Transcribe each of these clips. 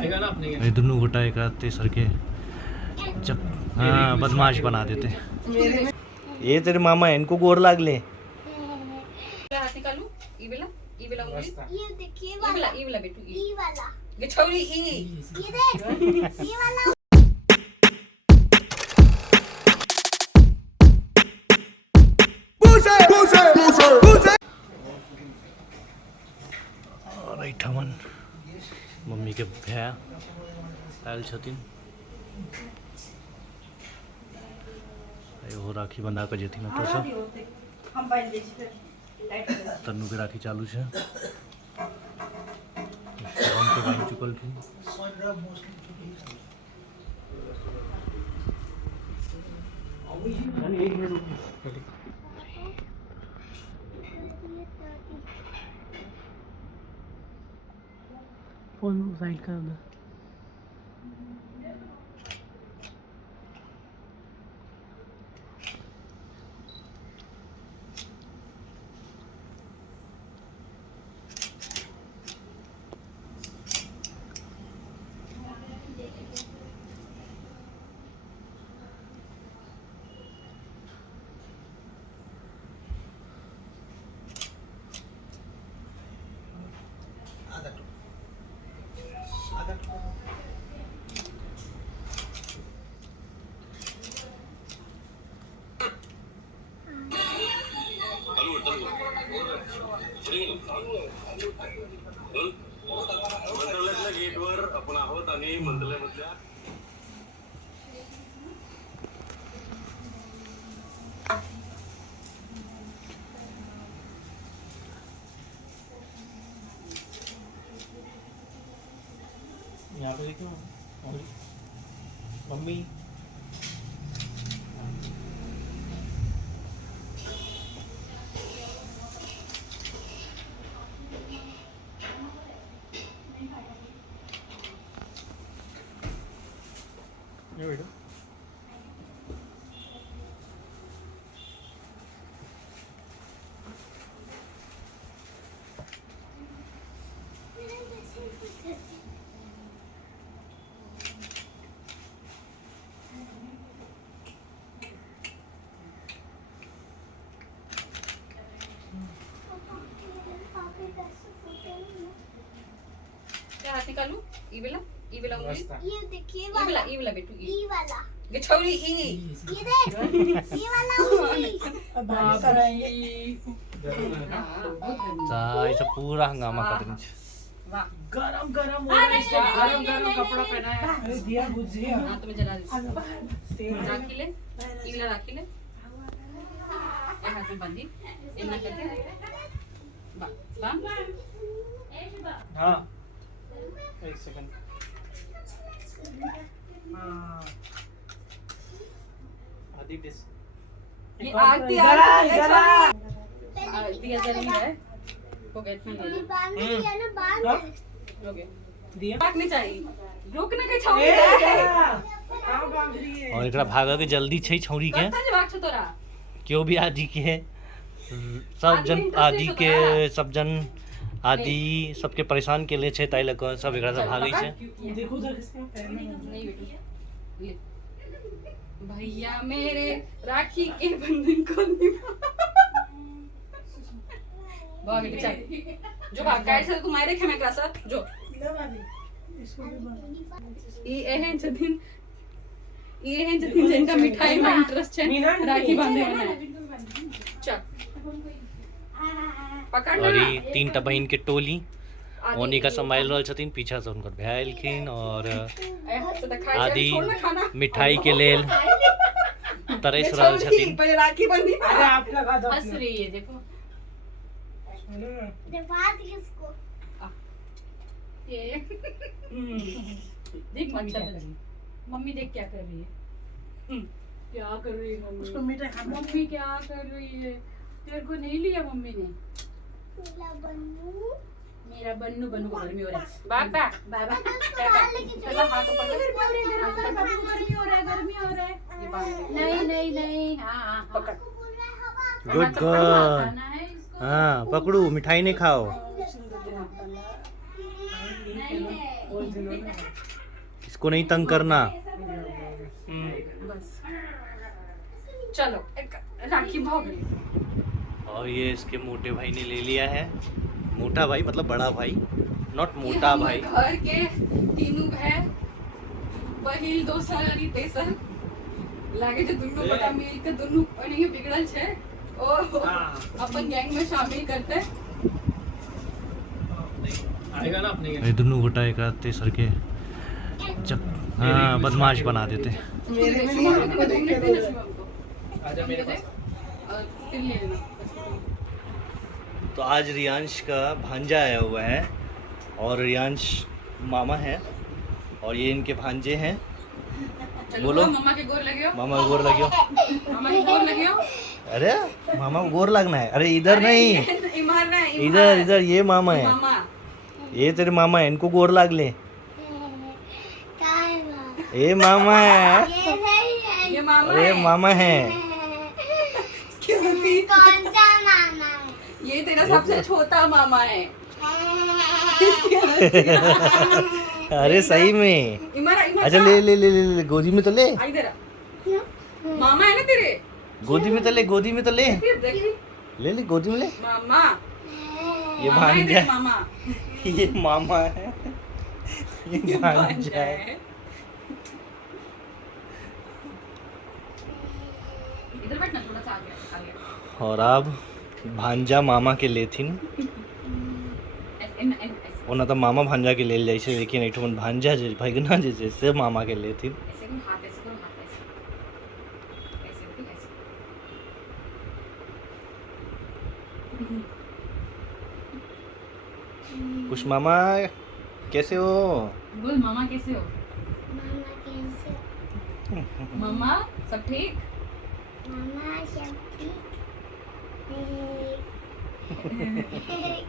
आएगा ना अपने ये दोनों गोटा एक तेसर के जब हाँ बदमाश बना देते। ये तेरे मामा इनको गोर लागले। हाथ निकालू ई वाला उंगली ये देखिए ई वाला बेटू ई वाला ये छोरी ई ये देख ये वाला और ठमन मम्मी के भैया आयल छथिन। हो राखी बंधा के जेथिन तो सब तन्नू के राखी चालू है। हम के बांध चुकल थी। फोन साइड कर दो। मंत्रालयातल्या गेटवर आपण आहोत आणि मंत्रालयामधल्या यहाँ पे देखो मम्मी ये बेटा क्या हाथ निकालू ई वाला उंगली ये देखिए ई वाला बेटू ई वाला ये छोरी ई ये देख ये वाला उंगली ऐसा पूरा हंगामा कर देंगे। वाह गरम गरम हो रहा है गरम गरम कपड़ा पहना है। हां तुम्हें जला दे राखी ले ई वाला राखी ले ये हाथ में बांधी इतना करके बा हाँ एक सेकंड हाँ आदि डिस ये आरती दिया जल रही है हो गया इतना ले लो बांध दिया ना बांध हो गया दिया भागनी चाहिए रुकने के छौरी और एकरा भागा के जल्दी छै छौरी के कत्ता जे भाग छ तोरा क्यों भी आदि के सब जन आदि के सब जन आदि सबके परेशान के लिए छै ताई लक सब एकरा से भागै छै। देखो उधर किसका नहीं बेटू ले भैया मेरे राखी के बंधन को निभा भाग बेटा चल जो भाग गाइड से तू मारे खेमे क्लास जो ई एहन जदिन जिनका मिठाई में इंटरेस्ट है राखी बांधे वाला है चल पकड़ और ना ये तीन टा बहन के टोली मोनिका संभाल रहल छथिन पीछा से उनकर भाई एलखिन और आदि मिठाई के लेल तरस रहल छथिन। पहले राखी बंधी अरे आप लगा दो हंस रही है देखो बांध किसको ये देख मम्मी क्या कर रही है मम्मी देख क्या कर रही है क्या कर रही है मम्मी उसको मीठा खाना मम्मी क्या कर रही है तेरे को नहीं लिया मम्मी ने मेरा बन्नू बन्नू को गर्मी हो रहा है बाबा बाबा चला हाथ ऊपर गर्मी हो रहा है नहीं नहीं नहीं हाँ पकड़ गुड गर्ल हाँ पकड़ू मिठाई नहीं खाओ। नहीं है इसको नहीं तंग करना। बस चलो एक राखी भाव गई। और ये इसके मोटे भाई ने ले लिया है, मोटा भाई मतलब बड़ा भाई, नॉट मोटा भाई। घर के तीनों बहन पहिल दोसर आणि तेसर लागे जे दुनू बटा मिल के दुनू अने बिगड़ल छे ओ अपन गैंग में शामिल करते आएगा ना अपने ये दोनों गोटा एक तेसर के जब हाँ बदमाश बना देते। आजा मेरे पास। तो आज रियांश का भांजा आया हुआ है और रियांश मामा है और ये इनके भांजे हैं। बोलो मामा के गोर लगे हो, मामा को गोर लगियो। मामा के गोर लगे हो। अरे मामा को गोर लगना है। अरे इधर नहीं, इमहर ना इधर इधर ये मामा है, मामा ये तेरे मामा है, इनको गोर लाग ले। काय मामा ये मामा है, ये नहीं है ये मामा अरे है। मामा है। कौन सा मामा है ये तेरा सबसे छोटा मामा है। अरे सही में। इमहर इमहर अच्छा ले ले ले ले ले, गोदी में तो ले, इधर आ। मामा है ना तेरे, गोदी में तो ले, गोदी में तो ले, फिर देख ले ले गोदी में ले। मामा ये मामा है भांजा तेरे है, मामा ये मामा है, ये भांजा है। इधर बैठ ना, थोड़ा सा आगे आगे और अब भांजा मामा के लेथिन ओना तो मामा भांजा के लेल जाइ छै, लेकिन एठमन भांजा जे भगना जे छै से मामा के लेथिन। ऐसे करो, हाथ ऐसे करो, हाथ ऐसे ऐसे ठीक ऐसे। कुछ मामा कैसे हो? बोल मामा कैसे हो? मामा कैसे मामा सब ठीक? मामा सब ठीक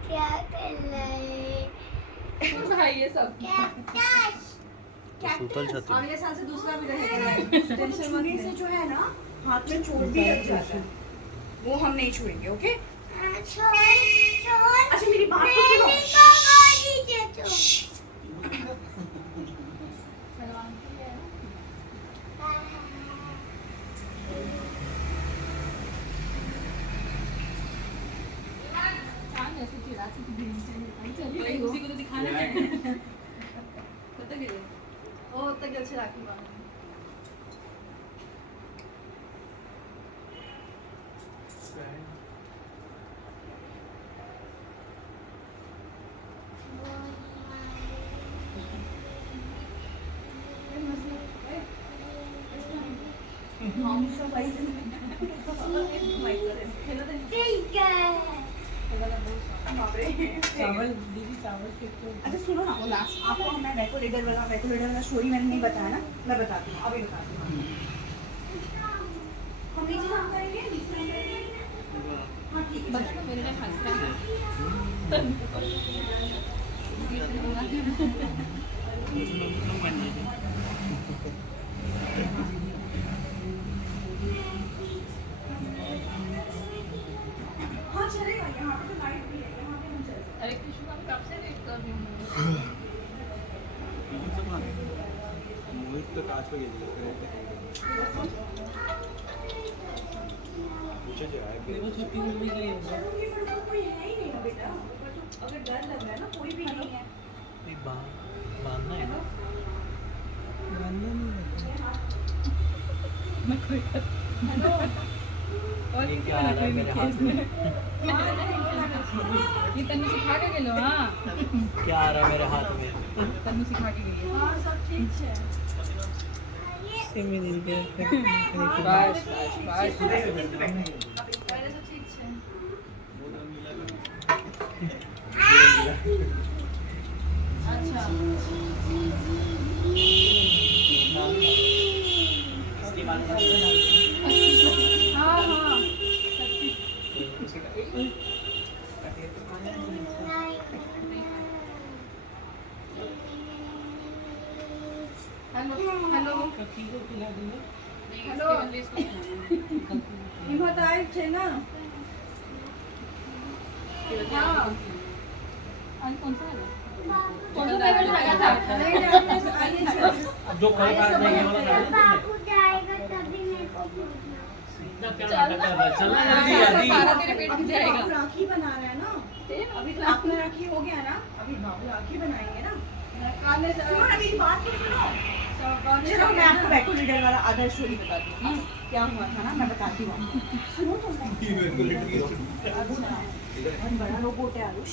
क्या कर रहे भाई ये सब क्या सुतल छथिन। अगले साल से दूसरा भी रहेगा। टेंशन मनी से जो है ना हाथ में चोट भी लग जाता है, वो हम नहीं छुएंगे। ओके छोड़ छोड़ अच्छा मेरी बात तो सुनो। मेरी को गोदी दे दो भाई उसी को तो दिखाना है। कब तक गए? ओ तक अच्छे राखी बांध हम सब भाई ठीक है अच्छा सुनो ना, वो लास्ट आपको मैं वेकोलेटर वाला स्टोरी मैंने नहीं बताया ना, मैं बताती हूँ, अभी बताती हूँ। हम नीचे काम करेंगे, नीचे काम करेंगे। हाँ ठीक है बस मेरे लिए हंस रहा हाँ चलेगा, यहाँ पे तो लाइट भी है, यहाँ पे हम चल सकते अरे किशु का कब से वेट कर रही हूँ। मोहित तो कांच पे हैं। कोई है ही नहीं ना बेटा, अगर डर लग रहा है ना, कोई भी नहीं है। बांधना है ना, और ये किसी क्या को आ ना रहा है कोई मेरे भी हाथ केस में? ये तन्नू सिखा के गेलो। हाँ क्या आ रहा है मेरे हाथ में? तन्नू सिखा के गई है। हाँ सब ठीक है। बस बस पहले तो ठीक है। अच्छा हाँ हाँ हेलो हेलो हेलो हिम्मत आए छे ना। हाँ आज कौन सा है? अब जो कोई बात नहीं है वाला डाल दो। बाबू जाएगा तभी मेरे को पूछना। इतना क्या नाटक कर रहा है? चलना जल्दी ऐसा जल्दी। सारा तेरे पेट में जाएगा। बाबू राखी बना रहा है ना, अभी तो आपने राखी हो गया ना, अभी बाबू राखी बनाएंगे ना। सुनो ना, मेरी बात तो सुनो। चलो मैं आपको बैको लीडर वाला आधा स्टोरी बताती हूँ। क्या हुआ था ना, मैं बताती हूँ आपको। सुनो तो बहुत बड़ा रोबोट है आरुष।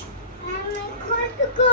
मैं खुद को